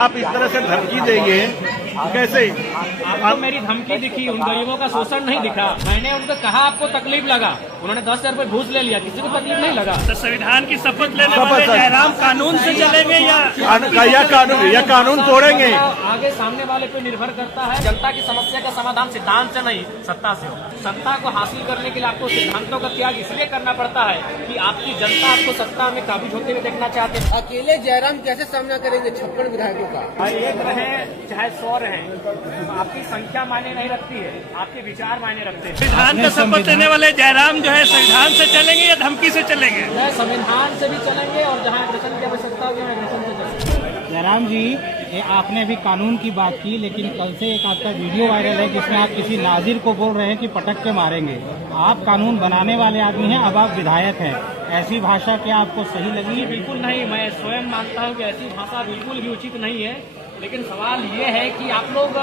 आप इस तरह से धमकी देंगे कैसे? आपको मेरी धमकी दिखी, उन गरीबों का शोषण नहीं दिखा। मैंने उनको कहा आपको तकलीफ लगा, उन्होंने 10,000 रुपए घूस ले लिया, किसी को तकलीफ नहीं लगा। तो संविधान की शपथ लेने वाले जयराम कानून से चलेंगे या कानून तोड़ेंगे? आगे सामने वाले पे निर्भर करता है। जनता की समस्या का समाधान सिद्धांत से नहीं, सत्ता से हो। सत्ता को हासिल करने के लिए आपको सिद्धांतों का त्याग इसलिए करना पड़ता है कि आपकी जनता आपको सत्ता में काबिज होते हुए देखना चाहते हैं। अकेले जयराम कैसे सामना करेंगे 56 विधायकों का? एक रहे चाहे 100 रहे, आपकी संख्या मायने नहीं रखती है, आपके विचार मायने रखते हैं। संविधान का शपथ लेने वाले जयराम जो है संविधान से चलेंगे या धमकी से चलेंगे? संविधान से भी चलेंगे और जहाँ एग्रेशन की आवश्यकता होगी वहाँ एग्रेशन से चलेंगे। जयराम जी, आपने अभी कानून की बात की, लेकिन कल से एक आपका वीडियो वायरल है जिसमें आप किसी नाजिर को बोल रहे हैं कि पटक के मारेंगे। आप कानून बनाने वाले आदमी हैं, अब आप विधायक हैं, ऐसी भाषा क्या आपको सही लगी? बिल्कुल नहीं, मैं स्वयं मानता हूँ कि ऐसी भाषा बिल्कुल भी उचित नहीं है। लेकिन सवाल ये है कि आप लोग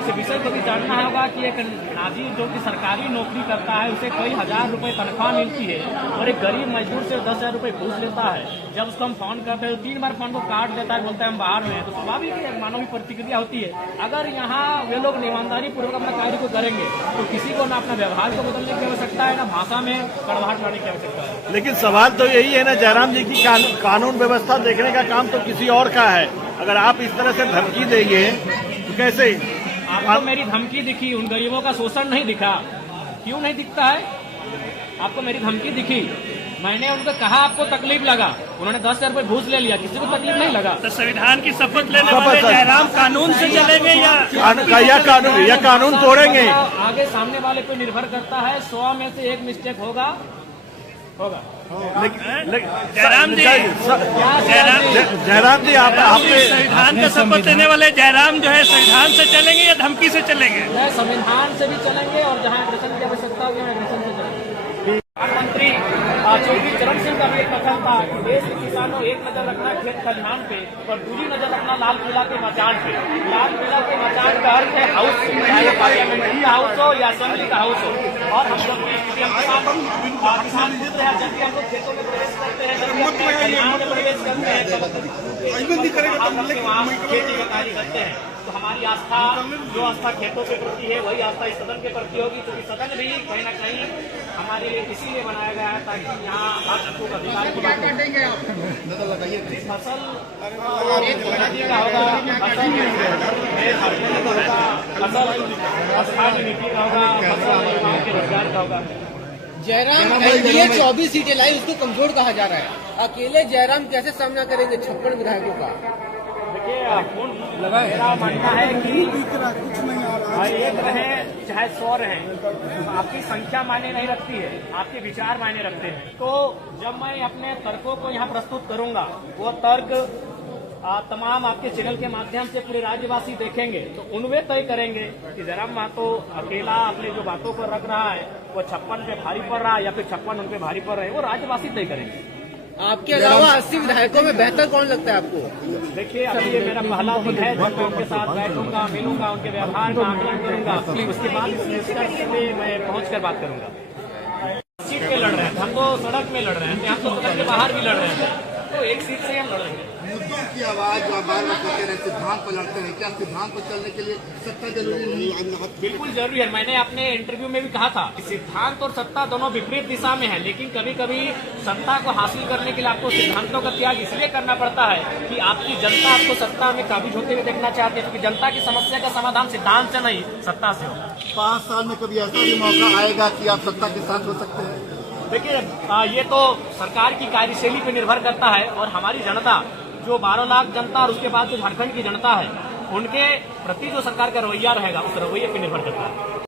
इस विषय को भी जानना होगा कि एक नाजिर जो कि सरकारी नौकरी करता है, उसे कई हजार रुपए तनख्वाह मिलती है और एक गरीब मजदूर से 10,000 रुपए घूस लेता है। जब उसको हम फोन करते हैं तो 3 बार फोन को काट देता है, बोलता है हम बाहर में हैं, तो स्वाभाविक है मानवीय प्रतिक्रिया होती है। अगर यहाँ वे लोग ईमानदारी पूर्वक अपना कार्य को करेंगे तो किसी को ना अपना व्यवहार को बदलने की आवश्यकता है, ना भाषा में कड़वाहट लाने की आवश्यकता है। लेकिन सवाल तो यही है ना जयराम जी की कानून व्यवस्था देखने का काम तो किसी और का है। अगर आप इस तरह से धमकी देंगे तो कैसे? आपको मेरी धमकी दिखी, उन गरीबों का शोषण नहीं दिखा। क्यों नहीं दिखता है? आपको मेरी धमकी दिखी, मैंने उनको कहा आपको तकलीफ लगा, उन्होंने 10,000 रुपए घूस ले लिया, किसी को तकलीफ नहीं लगा। तो संविधान की शपथ लेने वाले जयराम कानून से चलेंगे या कानून तोड़ेंगे? आगे सामने वाले पे निर्भर करता है, 100 में से 1 मिस्टेक होगा। जयराम जी आपने संविधान का शपथ लेने वाले जयराम जो है संविधान से चलेंगे या धमकी से चलेंगे? संविधान से भी चलेंगे और जहाँ एग्रेशन की आवश्यकता होगी वहाँ एग्रेशन से चलेंगे। प्रधानमंत्री चौधरी चरण सिंह का भी एक कथन था कि देश के किसानों एक नजर रखना खेत खलिहान पे और दूसरी नजर रखना लाल किला के मचान पे। लाल किला के मचान का अर्थ है हाउस, चाहे वो पार्लियामेंट का हाउस हो या असेंबली का हाउस हो। और हम जब किसान खुद रहे, जब भी हम लोग खेतों में प्रवेश करते हैं, जब भी हम खलिहान में प्रवेश करते हैं, वहाँ खेती का कार्य करते हैं। तो हमारी आस्था, जो आस्था खेतों के प्रति है, वही आस्था इस सदन के प्रति होगी। क्योंकि सदन भी कहीं ना कहीं हमारे लिए इसीलिए बनाया गया है ताकि यहाँ हर अधिकार की बात फसल नदी का होगा, फसल नीति का होगा, फसल निर्माण के रोजगार का होगा। जयराम एनडीए 24 सीटें लाई, उसको कमजोर कहा जा रहा है। अकेले जयराम कैसे सामना करेंगे 56 विधायकों का? देखिए, मेरा मानना है कि एक रहे चाहे 100 रहे, आपकी संख्या मायने नहीं रखती है, आपके विचार मायने रखते हैं। तो जब मैं अपने तर्कों को यहाँ प्रस्तुत करूंगा, वो तर्क तमाम आपके चैनल के माध्यम से पूरे राज्यवासी देखेंगे, तो उनमें तय करेंगे कि जयराम महतो अकेला अपने जो बातों को रख रहा है वो 56 पे भारी पड़ रहा है या फिर 56 उन पे भारी पड़ रहे हैं, वो राज्यवासी तय करेंगे। आपके अलावा 80 विधायकों में बेहतर कौन लगता है आपको? देखिए, अभी ये मेरा पहला दिन है जब मैं उनके साथ बैठूंगा, मिलूंगा, उनके व्यवहार का आकलन करूंगा, उसके बाद इस निष्कर्ष पे मैं पहुंचकर बात करूंगा। सीट पे लड़ रहे हैं, हम तो सड़क में लड़ रहे हैं, हम तो सड़क के बाहर भी लड़ रहे हैं, तो एक सीट से हम लड़ेंगे। मुद्दों की आवाज जो बार बार कहते रहे, सिद्धांत पर लड़ते हैं, क्या सिद्धांत पर चलने के लिए सत्ता जरूरी नहीं? बिल्कुल जरूरी है। मैंने अपने इंटरव्यू में भी कहा था कि सिद्धांत और सत्ता दोनों विपरीत दिशा में है, लेकिन कभी कभी सत्ता को हासिल करने के लिए आपको सिद्धांतों का त्याग इसलिए करना पड़ता है कि आपकी जनता आपको सत्ता में काबिज होते हुए देखना चाहती है। क्योंकि जनता की समस्या का समाधान सिद्धांत से नहीं, सत्ता से हो। 5 साल में कभी ऐसा भी मौका आएगा कि आप सत्ता के साथ हो सकते हैं? देखिए, ये तो सरकार की कार्यशैली पर निर्भर करता है और हमारी जनता, जो 12 लाख जनता और उसके बाद जो झारखंड की जनता है, उनके प्रति जो सरकार का रवैया रहेगा उस रवैये पर निर्भर करता है।